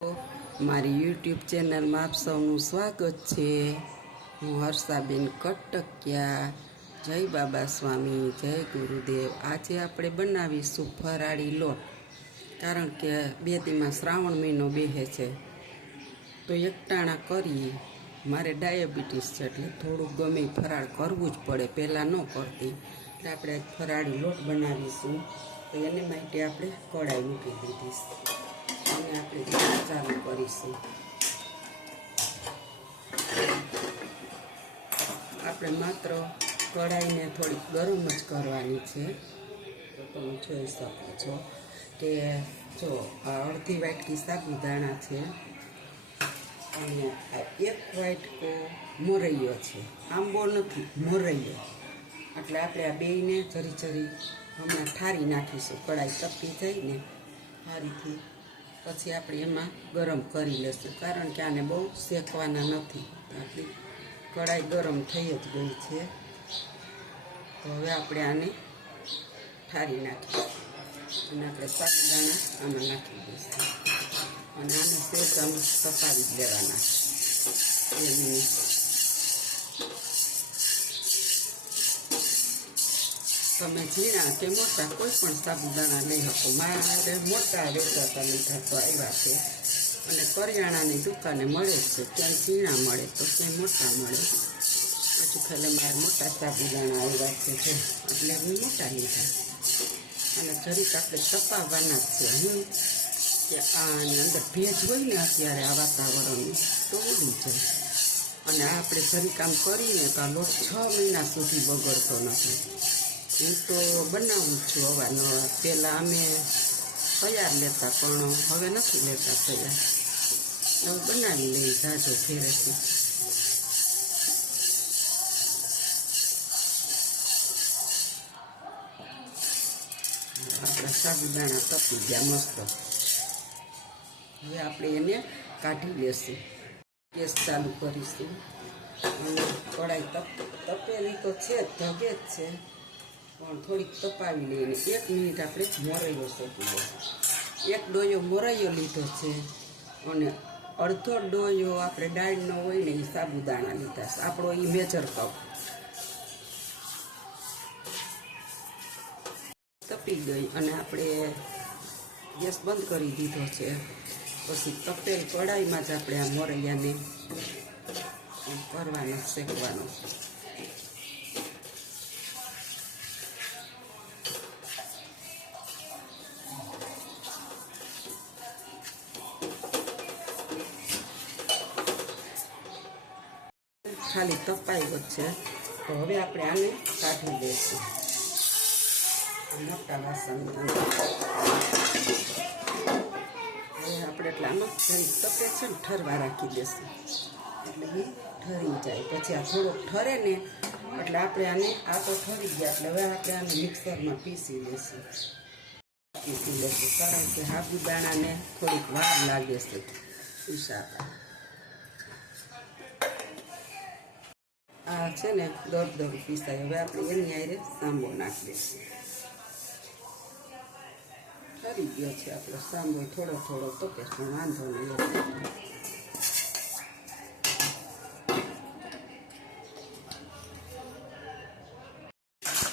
મારી યુટ્યુબ ચેનલમાં આપ સૌનું સ્વાગત છે। હું હર્ષાબેન કટકિયા। જય બાબા સ્વામી, જય ગુરુદેવ। આજે આપણે બનાવીશું ફરાળી લોટ, કારણ કે બે દીમાં શ્રાવણ મહિનો બેસે છે તો એકટાણા કરી। મારે ડાયાબિટીસ છે એટલે થોડુંક ગમે ફરાળ કરવું જ પડે, પહેલાં ન કરતી। એટલે આપણે ફરાળી લોટ બનાવીશું તો એને માટે આપણે કઢાઈ મૂકી દીધી અને આપણે ચાલુ કરીશું। આપણે માત્ર કઢાઈને થોડીક ગરમ જ કરવાની છે। તો તમે જોઈ શકો છો કે જો આ અડધી વાટકી સાબુદાણા છે અને આ એક વાટકો મોરૈયો છે, આંબો નથી મોરૈયો। એટલે આપણે આ બેયને જરી જરી હમણાં ઠારી નાખીશું, કઢાઈ તપી જઈને ફરીથી પછી આપણે એમાં ગરમ કરી લઈશું, કારણ કે આને બહુ શેકવાના નથી। આપણી કઢાઈ ગરમ થઈ જ ગઈ છે, તો હવે આપણે આને ઠારી નાખીશું અને આપણે સાબુદાણા આમાં નાખી દઈશું અને આને સેજ આમ તપાવી જ લેવાના 2 મિનિટ। તમે ઝીણા કે મોટા કોઈ પણ સાબુદાણા લઈ શકો। મારે મોટા વેચાતા લીધા તો આવ્યા છે અને કરિયાણાની દુકાને મળે છે, ક્યાંય ઝીણા મળે તો ક્યાંય મોટા મળે। પછી ખાલી મારે મોટા સાબુદાણા આવ્યા છે એટલે હું મોટા લીધા અને જરીક આપણે તપાવવાના જ છે હું કે આની અંદર ભેજ હોય ને અત્યારે આ વાતાવરણનું તો ઉડી જાય અને આપણે જરીક આમ કરીને તો આ લોટ 6 મહિના સુધી બગડતો નથી। હું તો બનાવું છું અવારનવાર, પહેલાં અમે તૈયાર લેતા પણ હવે નથી લેતા તૈયાર, હવે બનાવી લઈ જાજો ફેરેથી। આપણા સાબુદાણા તપી ગયા મસ્ત, હવે આપણે એને કાઢી લેશું। ગેસ ચાલુ કરીશું અને કઢાઈ તપેલી તો છે જ, ધગે જ છે પણ થોડીક તપાવી લઈને 1 મિનિટ આપણે મોરૈયો શેકી લઈશું। 1 ડોયો મોરૈયો લીધો છે અને અડધો ડોયો આપણે દાળનો હોય ને એ સાબુદાણા લીધા છે, આપણો એ મેજર કપ। તપી ગઈ અને આપણે ગેસ બંધ કરી દીધો છે। પછી તપેલ કઢાઈમાં જ આપણે આ મોરૈયાને કરવાનો, શેકવાનો। ખાલી તપાઈ જ છે તો હવે આપણે આને કાઢી દઈશું મોટા વાસણની અંદર। હવે આપણે એટલે આમાં જરીક તપે છે ને ઠરવા રાખી દઈશું એટલે એ ઠરી જાય। પછી આ થોડોક ઠરે ને એટલે આપણે આને આ તો ઠરી ગયા એટલે હવે આપણે આને મિક્સરમાં પીસી લઈશું કારણ કે સાબુદાણાને થોડીક વાર લાગે છે પીસાતા। આ છે ને દરદરું પીસાય, હવે આપણે એની આરે સાંબો નાખી દઈશું। ઠરી ગયો છે આપણો સાંબો, થોડો થોડો તપે પણ વાંધો નહીં।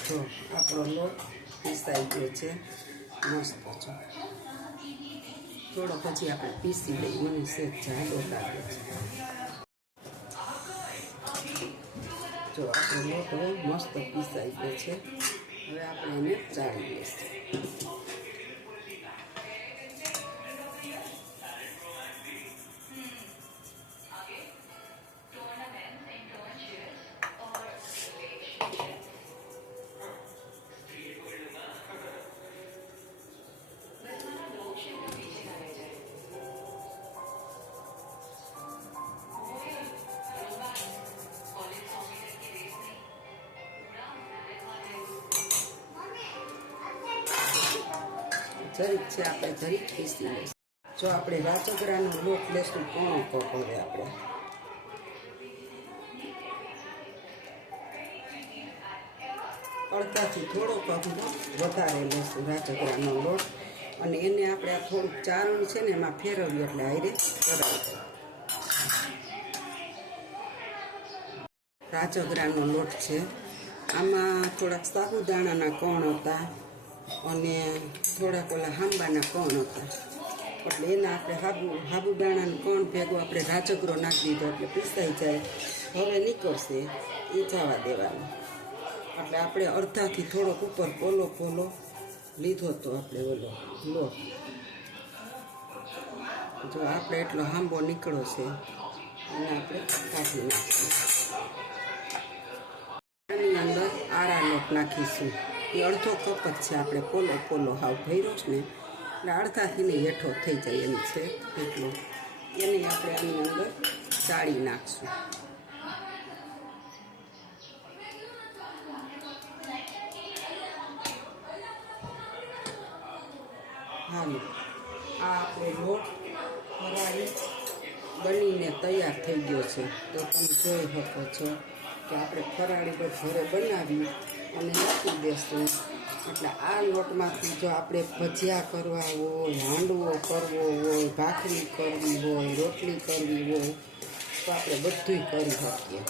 જો આપણો લોટ પીસાઈ ગયો છે મસ્ત છે, થોડો પછી આપણે પીસી લઈએ, મને સેજ જાડો લાગે છે। જો આપણો લોટ હવે મસ્ત પીસાઈ ગયો છે, હવે આપણે એને ચાળી લઈશું। જરીક છે આપણે જરીક પીસી લઈશું। જો આપણે રાજગરાનો લોટ લેશું પોણો કપ, હવે આપણે અડધાથી થોડો કપ વધારે લેશું રાજગરાનો લોટ અને એને આપણે આ થોડુંક ચારણ છે ને એમાં ફેરવીએ એટલે આયરે કરાવી દઈએ. રાજગરાનો લોટ છે, આમાં થોડાક સાબુદાણાના કણ હતા અને થોડાક ઓલા હાંબાના કણ હતા. એટલે એના આપણે સાબુદાણાના કણ ભેગો આપણે રાજગરો નાખી દીધો એટલે પીસાઈ જાય. હવે નીકળશે એ જવા દેવાનું. એટલે આપણે અડધાથી થોડોક ઉપર પોલો લીધો તો આપણે ઓલો લોટ. જો આપણે એટલો હાંબો નીકળો છે અને આપણે કાઢી નાખીએ. આની અંદર આરા લોટ નાખીશું. એ અડધો કપ જ છે, આપણે પોલો હાવ ભર્યો છે ને એટલે અડધાથી હેઠો થઈ જાય એમ છે એટલો. એને આપણે આની અંદર ચાળી નાખશું. હાલો, આ આપણે લોટ ફરાળી બનીને તૈયાર થઈ ગયો છે. તો તમે જોઈ શકો છો કે આપણે ફરાળી ઘરે બનાવી અને નાખી દેશું. એટલે આ લોટમાંથી જો આપણે ભજીયા કરવા હોય, હાંડવો કરવો હોય, ભાખરી કરવી હોય, રોટલી કરવી હોય તો આપણે બધુંય કરી શકીએ.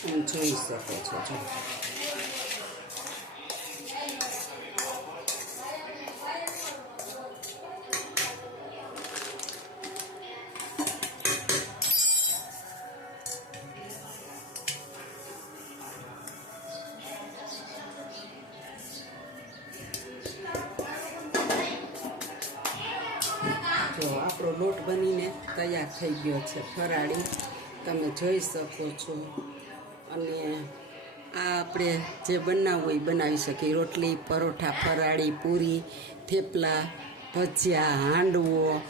તમે જોઈ શકો છો. જો આપણો લોટ બનીને તૈયાર થઈ ગયો છે ફરાળી, તમે જોઈ શકો છો. અને આ આપણે જે બનાવવું હોય બનાવી શકીએ. રોટલી, પરોઠા, ફરાળી, પૂરી, થેપલા, ભજીયા, હાંડવો,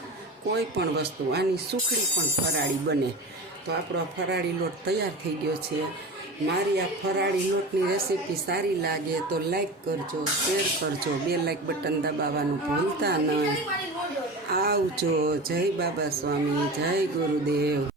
કોઈ પણ વસ્તુ. આની સુખડી પણ ફરાળી બને. તો આપણો આ ફરાળી લોટ તૈયાર થઈ ગયો છે. મારી આ ફરાળી લોટની રેસીપી સારી લાગે તો લાઈક કરજો, શેર કરજો, બે લાઈક બટન દબાવવાનું ભૂલતા નહીં. આવજો. જય બાબા સ્વામી, જય ગુરુદેવ.